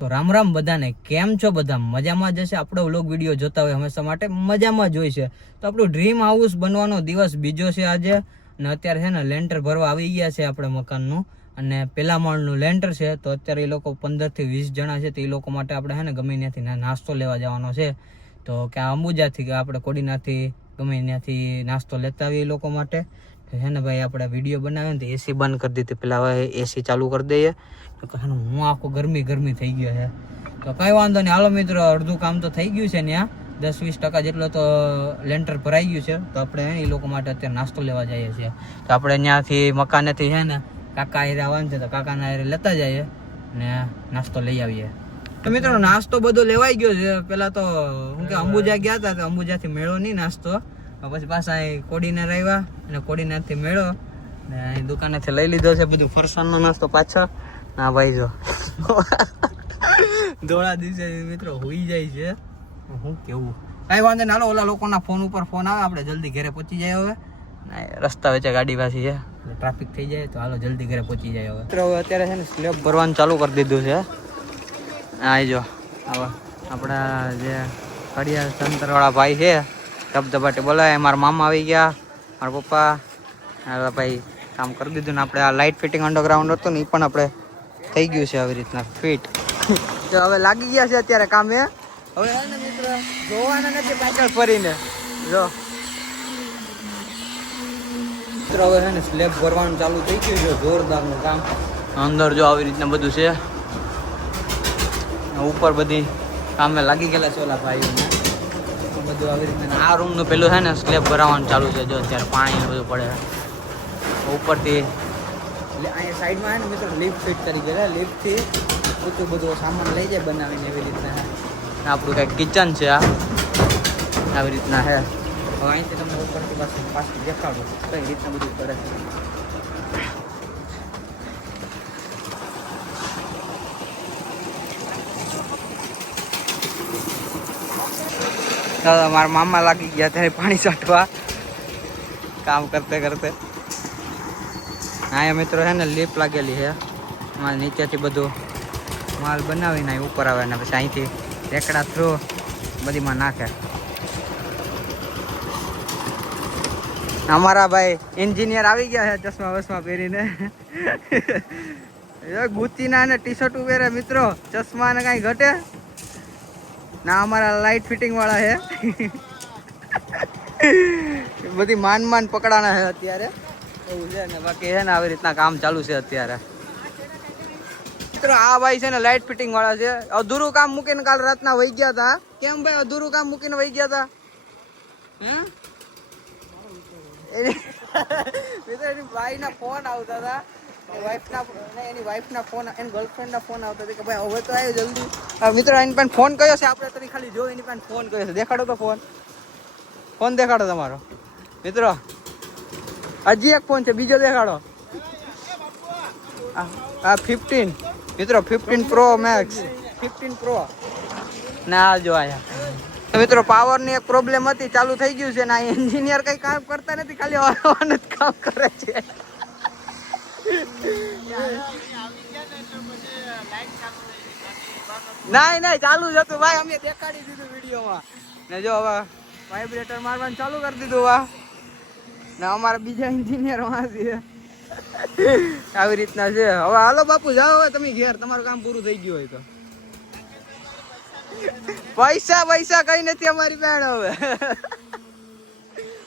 તો રામ રામ બધાને, કેમ છો બધા? મજામાં જ હશે. આપણો વ્લોગ વિડીયો જોતા હોય હંમેશા માટે મજામાં જ હોય છે. તો આપણું ડ્રીમ હાઉસ બનવાનો દિવસ બીજો છે આજે, અને અત્યારે છે ને લેન્ટર ભરવા આવી ગયા છે આપણે મકાનનું, અને પહેલા માળનું લેન્ટર છે. તો અત્યારે એ લોકો 15 થી 20 જણા છે, તો એ લોકો માટે આપણે છે ને ગમે ત્યાંથી નાસ્તો લેવા જવાનો છે. તો ક્યાં અંબુજાથી કે આપણે કોડીનાથી ગમે ત્યાંથી નાસ્તો લેતા આવીએ એ લોકો માટે. છે ને ભાઈ આપણે વિડીયો બનાવ્યો ને તો એસી બંધ કરી દીધી, પેલા હવે એસી ચાલુ કરી દઈએ. હું આખો ગરમી થઈ ગયો છે. તો કઈ વાંધો નહીં, હાલો મિત્રો, અડધું કામ તો થઈ ગયું છે ત્યાં, 10-20% જેટલો તો લેન્ટર ભરાઈ ગયું છે. તો આપણે એ લોકો માટે અત્યારે નાસ્તો લેવા જઈએ છીએ. તો આપણે ત્યાંથી મકાનેથી છે ને કાકા હારે આવવાનું છે, તો કાકાના હારે લેતા જઈએ ને નાસ્તો લઈ આવીએ. તો મિત્રો નાસ્તો બધો લેવાઈ ગયો છે. પેલા તો હું કે અંબુજા ગયા હતા, તો અંબુજાથી મેળો નહીં નાસ્તો, પછી પાછા કોડીનાર આવ્યા અને કોડીનારથી મેળો ને અહીં દુકાનેથી લઈ લીધો છે બધું ફરસાણનો નાસ્તો પાછળ. ના ભાઈ જો ધોળા દિવસે મિત્રો હોઈ જાય છે, હું કેવું કઈ વાંધો નહીં. હાલો, ઓલા લોકોના ફોન ઉપર ફોન આવે, આપણે જલ્દી ઘરે પહોંચી જાય. હવે રસ્તા વચ્ચે ગાડી પાછી છે, ટ્રાફિક થઈ જાય, તો હાલો જલ્દી ઘરે પહોંચી જાય. હવે મિત્રો અત્યારે છે ને સ્લેબ ભરવાનું ચાલુ કરી દીધું છે. આ જો હવે આપણા જે કડિયા સંતરવાળા ભાઈ છે, ધબધબાટી બોલાય, મારા મામા આવી ગયા, મારા પપ્પા ભાઈ કામ કરી દીધું ને આપણે આ લાઇટ ફિટિંગ અંડરગ્રાઉન્ડ હતું ને એ પણ આપણે થઈ ગયું છે આવી રીતના ફિટ. તો હવે લાગી ગયા છે અત્યારે કામે. હવે હે ને મિત્ર જોવાના નથી પાછળ ફરીને જો મિત્ર, હવે છે ને સ્લેબ ભરવાનું ચાલુ થઈ ગયું છે, જોરદારનું કામ. અંદર જો આવી રીતના બધું છે, ઉપર બધી કામે લાગી ગયેલા છે ઓલા ભાઈઓને બધું આવી રીતના. આ રૂમનું પેલું છે ને સ્લેબ ભરાવાનું ચાલુ છે, જો અત્યારે પાણી બધું પડે ઉપરથી. એટલે અહીંયા સાઈડમાં છે ને મિત્રો લિફ્ટ ફિટ કરી ગયા, લિફ્ટથી બધું બધું સામાન લઈ જાય બનાવીને એવી રીતના. આપણું કંઈક કિચન છે આ આવી રીતના છે. હવે અહીંથી તમને ઉપરથી પાછું દેખાડું કઈ રીતના બધું કરે છે. મારા મામા લાગી ગયા ત્યારે પાણી છાંટવા કામ કરતે. અહીંયા મિત્રો છે ને લિફ્ટ લાગેલી છે, એમાં નીચેથી બધું માલ બનાવીને ઉપર આવે ને પછી અહીંથી રેકડા થ્રુ બધીમાં નાખે. અમારા ભાઈ એન્જિનિયર આવી ગયા છે ચશ્મા વસમા પહેરીને. ગુચીના ને ટી શર્ટ પહેરે મિત્રો, ચશ્મા ને કાંઈ ઘટે ના. અમારા લાઇટ ફિટિંગ વાળા છે, બધી માન પકડાના છે અત્યારે એવું છે ને. બાકી છે ને આવી રીતના કામ ચાલુ છે અત્યારે. મિત્રો આ ભાઈ છે ને લાઇટ ફિટિંગ વાળા છે. અધૂરું કામ મૂકીને કાલ રાતના વહી ગયા હતા. કેમ ભાઈ અધૂરું કામ મૂકીને વહી ગયા હતા? એની ભાઈના ફોન આવતા હતા, એની વાઈફના ફોન, એની ગર્લફ્રેન્ડના ફોન આવતા હતા કે ભાઈ હવે તો આવ્યો જલ્દી. મિત્રો એની પાસે ફોન કયો છે આપણે તરી ખાલી જો, એની પાસે ફોન કયો છે દેખાડો તો. ફોન દેખાડો તમારો મિત્રો. હજી એક ફોન છે, બીજો દેખાડો. આ 15 મિત્રો, 15 Pro Max, 15 Pro ના જો આયા. મિત્રો પાવરની એક પ્રોબ્લેમ હતી, ચાલુ થઈ ગયું છે ને આ એન્જિનિયર કઈ કામ કરતા નથી, ખાલી હવાનું જ કામ કરે છે. ના ચાલુ જ હતું ભાઈ, અમે દેખાડી દીધું વિડીયોમાં ને. જો હવે વાઇબ્રેટર મારવાનું ચાલુ કરી દીધું વા ને. અમારા બીજા એન્જિનિયર છે આવી રીતના છે. હવે હાલો બાપુ જાઓ હવે તમે ઘેર, તમારું કામ પૂરું થઈ ગયું હોય તો. પૈસા કઈ નથી અમારી પાસે, હવે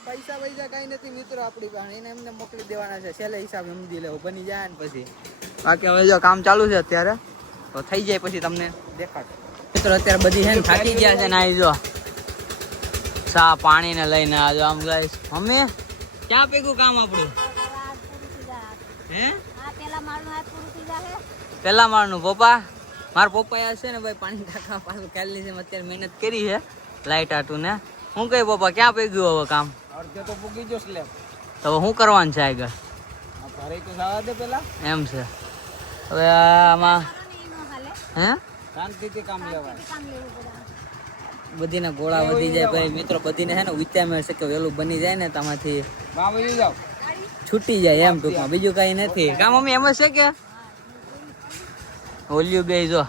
પૈસા કઈ નથી મિત્રો આપણી પાસે. એને એમને મોકલી દેવાના છે, છેલ્લે હિસાબ સમજી લેવો, બની જાય ને પછી. બાકી હવે જો કામ ચાલુ છે અત્યારે, તો થઈ જાય પછી તમને દેખાડો. મિત્રો અત્યારે બધી છે ને થાકી ગયા છે ને. આ જો ચા પાણી ને લઈને આ જો આમ ગાઈસ. મમ્મી ક્યાં પેગું કામ આપણું? પેલા માળનું પપ્પા, મારા પપ્પા છે ને ભાઈ પાણી ટાંકા પાછું કાલની જેમ અત્યારે મહેનત કરી છે લાઈટ આટું ને. હું કઈ પપ્પા ક્યાં પેગ્યું હવે કામ? અડધે તો પૂગી ગયો સ્લેબ. તો શું કરવાનું છે આગળ? ઘરે તો જવા દે પેલા. એમ છે. હવે આમાં હે શાંતિથી કામ લેવાય. બધીના ગોળા વધી જાય ભાઈ મિત્રો, બધીને છે ને વિચાર છે કે વેલું બની જાય ને તમાથી છૂટી જાય એમ ટૂંકમાં, બીજું કઈ નથી. કામ મમ્મી એમ જ છે કે ઓલિયું બે જો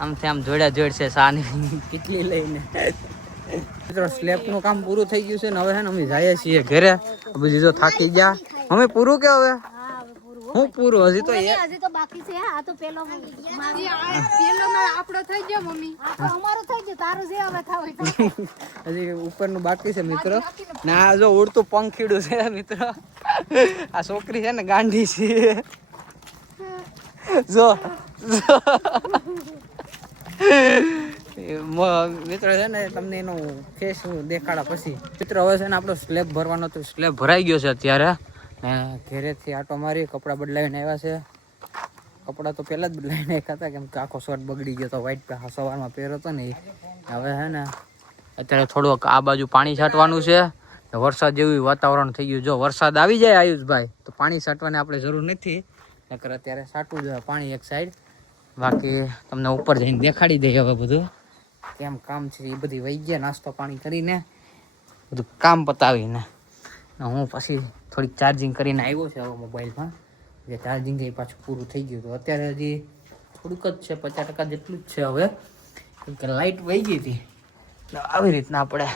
આમથી આમ જોડ્યા જોડ છે સાની કેટલી લઈને મિત્રો સ્લેબ નું કામ પૂરું થઈ ગયું છે ને હવે છે ને અમે જઈએ છીએ ઘરે બધું જો થાકી ગયા અમે પૂરું કે હવે હું પૂરું હજી તો બાકી છે આ તો પેલો આપણો થઈ ગયો મમ્મી અમારું થઈ ગયું તારું જે હવે થાવ હજી ઉપરનું બાકી છે મિત્રો ના જો ઉડતું પંખીડું છે મિત્રો આ છોકરી છે ને ગાંડી છે જો મિત્રો છે ને તમને એનો ફેસ દેખાડા પછી મિત્રો હવે છે ને આપણો સ્લેબ ભરવાનો તો સ્લેબ ભરાઈ ગયો છે અત્યારે ને ઘેરેથી આટો મારી કપડાં બદલાવીને આવ્યા છે કપડાં તો પહેલાં જ બદલાવીને આવ્યા હતા કેમ કે આખો શર્ટ બગડી ગયો તો વ્હાઈટ સવારમાં પહેર્યો હતો ને હવે છે ને અત્યારે થોડુંક આ બાજુ પાણી છાંટવાનું છે વરસાદ જેવું વાતાવરણ થઈ ગયું જો વરસાદ આવી જાય આયુષભાઈ તો પાણી છાંટવાની આપણે જરૂર નથી નકર અત્યારે છાંટવું જોઈએ પાણી એક સાઈડ બાકી તમને ઉપર જઈને દેખાડી દઈએ હવે બધું કેમ કામ છે એ બધી વહી ગયા નાસ્તો પાણી કરીને બધું કામ પતાવીને હું પછી થોડીક ચાર્જિંગ કરીને આવ્યો છે હવે મોબાઈલમાં જે ચાર્જિંગ છે એ પાછું પૂરું થઈ ગયું હતું અત્યારે હજી થોડુંક જ છે 50% જેટલું જ છે હવે કેમ કે લાઇટ વહી ગઈ હતી આવી રીતના આપણે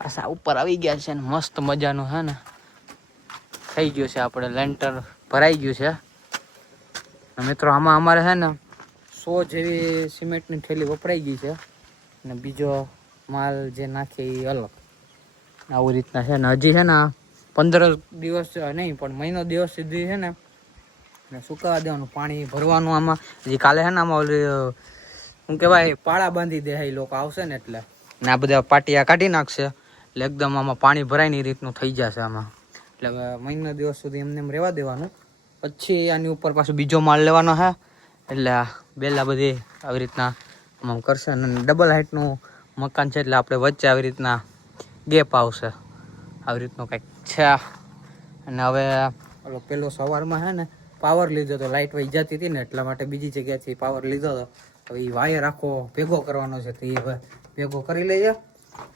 પાછા ઉપર આવી ગયા છે ને મસ્ત મજાનું છે ને થઈ ગયું છે આપણે લેન્ટર ભરાઈ ગયું છે મિત્રો આમાં અમારે છે ને 100 જેવી સિમેન્ટની થેલી વપરાઈ ગઈ છે અને બીજો માલ જે નાખે એ અલગ આવી રીતના છે ને હજી છે ને 15 દિવસ નહીં પણ મહિનો દિવસ સુધી છે ને સુકાવા દેવાનું પાણી ભરવાનું આમાં હજી કાલે છે ને આમાં ઓલી શું કહેવાય પાળા બાંધી દે એ લોકો આવશે ને એટલે ને આ બધા પાટિયા કાઢી નાખશે એટલે એકદમ આમાં પાણી ભરાય ને એ રીતનું થઈ જશે આમાં એટલે મહિનો દિવસ સુધી એમને એમ રહેવા દેવાનું પછી આની ઉપર પાછું બીજો માલ લેવાનો છે એટલે બેલા બધી આવી રીતના આમ કરશે અને ડબલ હાઇટનું મકાન છે એટલે આપણે વચ્ચે આવી રીતના ગેપ આવશે આવી રીતનું કંઈક છે અને હવે ઓલો પેલો સવારમાં છે ને પાવર લીધો તો લાઇટ વહી જતી હતી ને એટલા માટે બીજી જગ્યાથી પાવર લીધો હતો હવે એ વાયર આખો ભેગો કરવાનો છે તો એ હવે ભેગો કરી લઈએ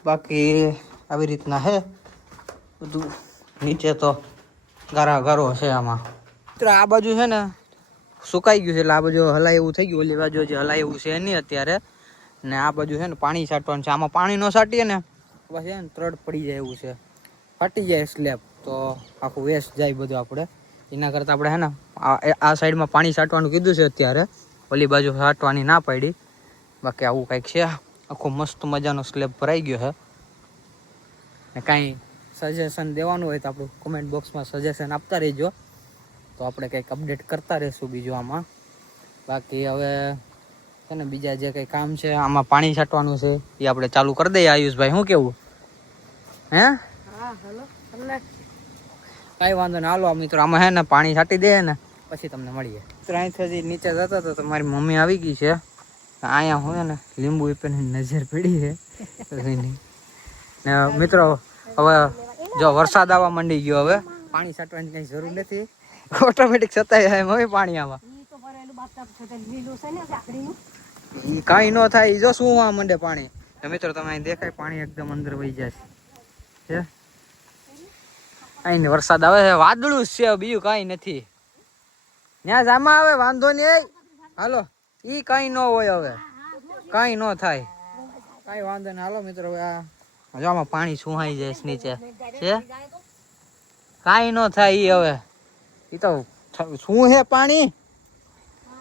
બાકી આવી રીતના છે બધું નીચે તો ગારો છે આમાં આ બાજુ છે ને સુકાઈ ગયું છે એટલે આ બાજુ હલાય એવું થઈ ગયું ઓલી બાજુ હજી હલાય એવું છે નહીં અત્યારે ને આ બાજુ છે ને પાણી છાંટવાનું છે આમાં પાણી ન છાંટીએ ને પછી છે ને ત્રડ પડી જાય એવું છે ફાટી જાય સ્લેબ તો આખું વેસ્ટ જાય બધું આપણે એના કરતાં આપણે છે ને આ સાઈડમાં પાણી છાંટવાનું કીધું છે અત્યારે ઓલી બાજુ છાંટવાની ના પાડી બાકી આવું કંઈક છે આખો મસ્ત મજાનો સ્લેબ ભરાઈ ગયો છે ને કાંઈ સજેશન દેવાનું હોય તો આપણું કોમેન્ટ બોક્સમાં સજેશન આપતા રહેજો તો આપણે કંઈક અપડેટ કરતા રહીશું બીજું આમાં બાકી હવે છે ને બીજા જે કંઈ કામ છે આમાં પાણી છાંટવાનું છે એ આપણે ચાલુ કરી દઈએ આયુષભાઈ શું કેવું હે કાંઈ વાંધો ને હાલો મિત્રો આમાં છે ને પાણી છાંટી દઈએ ને પછી તમને મળીએ મિત્રો અહીંથી હજી નીચે જતા હતા તો મારી મમ્મી આવી ગઈ છે અહીંયા હોય ને લીંબુ પીને નજર પડી છે ને મિત્રો હવે જો વરસાદ આવવા માંડી ગયો હવે પાણી છાંટવાની કઈ જરૂર નથી ઓટોમેટિક છતાંય જાય મમ્મી પાણી આમાં કાંઈ ન થાય જો શું આ મંડે પાણી મિત્રો તમે અહીં દેખાય પાણી એકદમ અંદર વહી જાય છે અહીં વરસાદ આવે છે વાદળું જ છે બીજું કાંઈ નથી ત્યાં જામા આવે વાંધો નહીં હાલો ઈ કાંઈ ન હોય હવે કાંઈ ન થાય કાંઈ વાંધો નહીં હાલો મિત્રો હવે આ આમાં પાણી સુહાઈ જાય નીચે છે કાંઈ ન થાય ઈ હવે ઈ તો શું હે પાણી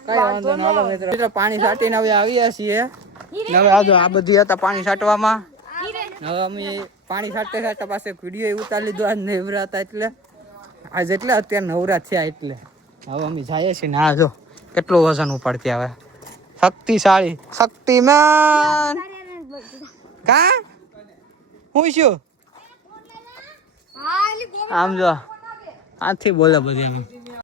કાંઈ વાંધો નહીં હાલો મિત્રો પાણી છાંટીને હવે આવ્યા છીએ હવે આ બધી હતા પાણી છાંટવામાં હવે અમે પાણી છાંટતા પાસે વિડીયો ઉતારી લીધો આજ નવરા હતા એટલે આજ એટલે અત્યારે નવરા થયા એટલે હવે અમે જઈએ છીએ ને આ જો કેટલું વજન ઉપાડતી આવે શક્તિમાન કા હું છું આમ જો આથી બોલે બધી એમાં